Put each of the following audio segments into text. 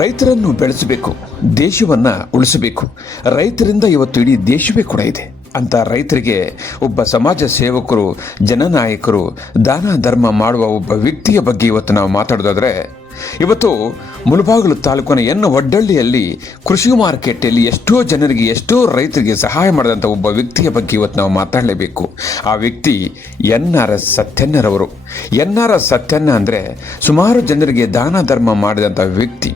ರೈತರನ್ನು ಬೆಳೆಸಬೇಕು, ದೇಶವನ್ನ ಉಳಿಸಬೇಕು. ರೈತರಿಂದ ಇವತ್ತು ಇಡೀ ದೇಶವೇ ಕೂಡ ಇದೆ ಅಂತ ರೈತರಿಗೆ ಒಬ್ಬ ಸಮಾಜ ಸೇವಕರು, ಜನನಾಯಕರು, ದಾನ ಧರ್ಮ ಮಾಡುವ ಒಬ್ಬ ವ್ಯಕ್ತಿಯ ಬಗ್ಗೆ ಇವತ್ತು ನಾವು ಮಾತಾಡೋದಾದ್ರೆ, ಇವತ್ತು ಮುಳಬಾಗಿಲು ತಾಲೂಕಿನ ಒಡ್ಡಳ್ಳಿಯಲ್ಲಿ ಕೃಷಿ ಮಾರ್ಕೆಟಲ್ಲಿ ಎಷ್ಟೋ ಜನರಿಗೆ, ಎಷ್ಟೋ ರೈತರಿಗೆ ಸಹಾಯ ಮಾಡಿದಂಥ ಒಬ್ಬ ವ್ಯಕ್ತಿಯ ಬಗ್ಗೆ ಇವತ್ತು ನಾವು ಮಾತಾಡಲೇಬೇಕು. ಆ ವ್ಯಕ್ತಿ NRS ಸತ್ಯಣ್ಣರವರು. NRS ಸತ್ಯಣ್ಣ ಅಂದರೆ ಸುಮಾರು ಜನರಿಗೆ ದಾನ ಧರ್ಮ ಮಾಡಿದಂಥ ವ್ಯಕ್ತಿ,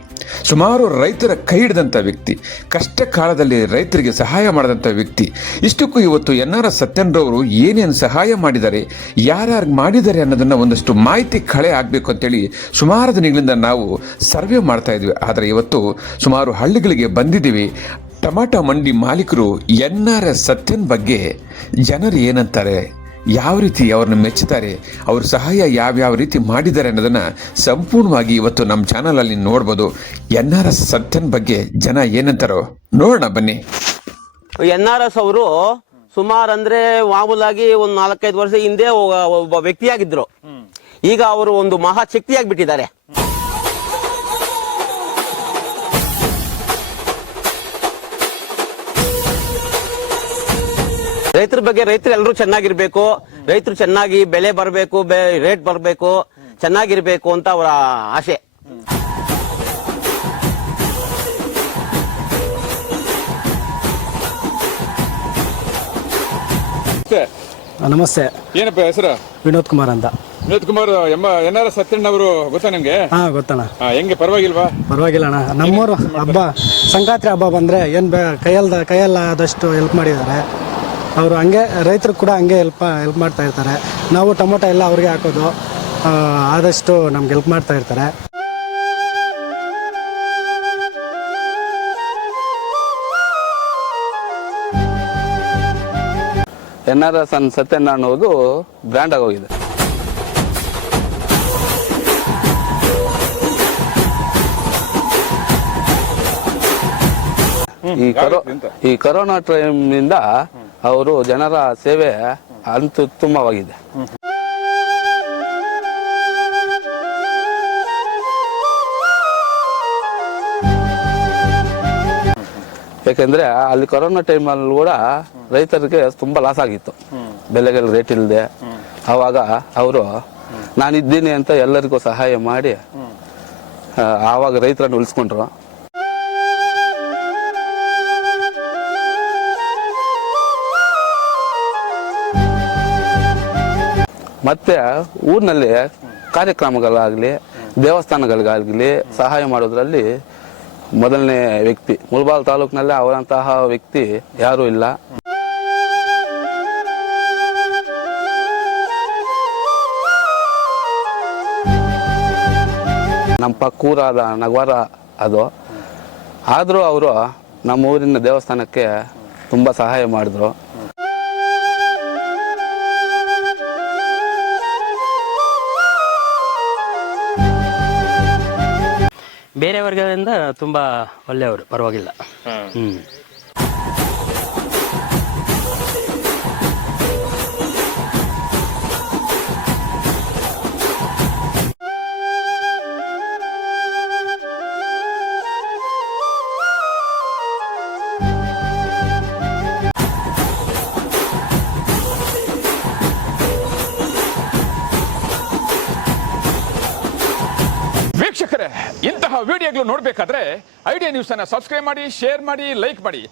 ಸುಮಾರು ರೈತರ ಕೈ ಹಿಡಿದಂಥ ವ್ಯಕ್ತಿ, ಕಷ್ಟ ಕಾಲದಲ್ಲಿ ರೈತರಿಗೆ ಸಹಾಯ ಮಾಡಿದಂಥ ವ್ಯಕ್ತಿ. ಇಷ್ಟಕ್ಕೂ ಇವತ್ತು NRS ಸತ್ಯಣ್ಣರವರು ಏನೇನು ಸಹಾಯ ಮಾಡಿದ್ದಾರೆ, ಯಾರ್ಯಾರು ಮಾಡಿದ್ದಾರೆ ಅನ್ನೋದನ್ನು ಒಂದಷ್ಟು ಮಾಹಿತಿ ಕಳೆ ಆಗಬೇಕು ಅಂತೇಳಿ ಸುಮಾರು ದಿನಗಳಿಂದ ನಾವು ಸರ್ವೆ ಮಾಡ್ತಾ ಇದ್ವಿ. ಆದರೆ ಇವತ್ತು ಸುಮಾರು ಹಳ್ಳಿಗಳಿಗೆ ಬಂದಿದ್ದೀವಿ. ಟೊಮಾಟೊ ಮಂಡಿ ಮಾಲೀಕರು NRS ಸತ್ಯನ್ ಬಗ್ಗೆ ಜನರು ಏನಂತಾರೆ, ಯಾವ ರೀತಿ ಅವ್ರನ್ನ ಮೆಚ್ಚುತ್ತಾರೆ, ಅವ್ರ ಸಹಾಯ ಯಾವ್ಯಾವ ರೀತಿ ಮಾಡಿದ್ದಾರೆ ಅನ್ನೋದನ್ನು ಸಂಪೂರ್ಣವಾಗಿ ಇವತ್ತು ನಮ್ಮ ಚಾನಲಲ್ಲಿ ನೋಡ್ಬೋದು. NRS ಸತ್ಯನ್ ಬಗ್ಗೆ ಜನ ಏನಂತಾರೋ ನೋಡೋಣ ಬನ್ನಿ. NRS ಅವರು ಸುಮಾರು ಅಂದ್ರೆ ಮಾಮೂಲಾಗಿ ಒಂದು 4-5 ವರ್ಷ ಹಿಂದೆ ಒಬ್ಬ ವ್ಯಕ್ತಿಯಾಗಿದ್ರು. ಈಗ ಅವರು ಒಂದು ಮಹಾಶಕ್ತಿಯಾಗಿ ಬಿಟ್ಟಿದ್ದಾರೆ. ರೈತರ ಬಗ್ಗೆ ರೈತರು ಎಲ್ಲರೂ ಚೆನ್ನಾಗಿರ್ಬೇಕು, ರೈತರು ಚೆನ್ನಾಗಿ ಬೆಳೆ ಬರಬೇಕು, ರೇಟ್ ಬರಬೇಕು, ಚೆನ್ನಾಗಿರ್ಬೇಕು ಅಂತ ಅವರ ಆಸೆ. ನಮಸ್ತೆ. ಏನಪ್ಪ ಹೆಸರು? ವಿನೋದ್ ಕುಮಾರ್ ಅಂತ. ವಿನೋದ್ ಕುಮಾರ್ NRS ಸತ್ಯಣ್ಣ ಅವರು ಗೊತ್ತಾ ನಿಮ್ಗೆ? ಗೊತ್ತಣ್ಣ. ಹೆಂಗೆ, ಪರವಾಗಿಲ್ವಾ? ಪರವಾಗಿಲ್ಲ ಅಣ್ಣ. ನಮ್ಮೂರು ಹಬ್ಬ, ಸಂಕ್ರಾಂತಿ ಹಬ್ಬ ಬಂದ್ರೆ ಏನ್ ಕೈಯಲ್ಲಾದಷ್ಟು ಹೆಲ್ಪ್ ಮಾಡಿದ್ದಾರೆ ಅವರು. ಹಂಗೆ ರೈತರು ಕೂಡ ಹಂಗೆ ಹೆಲ್ಪ್ ಮಾಡ್ತಾ ಇರ್ತಾರೆ. ನಾವು ಟೊಮೊಟೊ ಎಲ್ಲ ಅವ್ರಿಗೆ ಹಾಕೋದು, ಆದಷ್ಟು ನಮ್ಗೆ ಹೆಲ್ಪ್ ಮಾಡ್ತಾ ಇರ್ತಾರೆ. NRS ಸತ್ಯಣ್ಣ ಅನ್ನೋದು ಬ್ರ್ಯಾಂಡ್ ಆಗೋಗಿದೆ. ಈ ಕೊರೋನಾ ಟೈಮ್ನಿಂದ ಅವರು ಜನರ ಸೇವೆ ಅತ್ಯುತ್ತಮವಾಗಿದೆ. ಯಾಕೆಂದ್ರೆ ಅಲ್ಲಿ ಕೊರೋನಾ ಟೈಮಲ್ಲಿ ಕೂಡ ರೈತರಿಗೆ ತುಂಬಾ ಲಾಸ್ ಆಗಿತ್ತು, ಬೆಲೆಗಳ ರೇಟ್ ಇಲ್ಲದೆ. ಆವಾಗ ಅವರು ನಾನಿದ್ದೀನಿ ಅಂತ ಎಲ್ಲರಿಗೂ ಸಹಾಯ ಮಾಡಿ ಆವಾಗ ರೈತರನ್ನು ಉಳಿಸ್ಕೊಂಡ್ರು. ಮತ್ತೆ ಊರಿನಲ್ಲಿ ಕಾರ್ಯಕ್ರಮಗಳಾಗಲಿ, ದೇವಸ್ಥಾನಗಳಿಗಾಗಲಿ ಸಹಾಯ ಮಾಡೋದ್ರಲ್ಲಿ ಮೊದಲನೇ ವ್ಯಕ್ತಿ. ಮುಳಬಾಗಿಲು ತಾಲೂಕಿನಲ್ಲಿ ಅವರಂತಹ ವ್ಯಕ್ತಿ ಯಾರೂ ಇಲ್ಲ. ನಮ್ಮ ಪಕ್ಕೂರಾದ ನಗವಾರ ಅದು. ಆದರೂ ಅವರು ನಮ್ಮ ಊರಿನ ದೇವಸ್ಥಾನಕ್ಕೆ ತುಂಬ ಸಹಾಯ ಮಾಡಿದ್ರು. ಬೇರೆ ವರ್ಗದಿಂದ ತುಂಬಾ ಒಳ್ಳೆಯವರು, ಪರವಾಗಿಲ್ಲ. ವೀಕ್ಷಕರೇ, ಇಂತಹ ವಿಡಿಯೋಗಳು ನೋಡಬೇಕಾದ್ರೆ ಐಡಿಯಾ ನ್ಯೂಸ್ ಅನ್ನು ಸಬ್ಸ್ಕ್ರೈಬ್ ಮಾಡಿ, ಶೇರ್ ಮಾಡಿ, ಲೈಕ್ ಮಾಡಿ.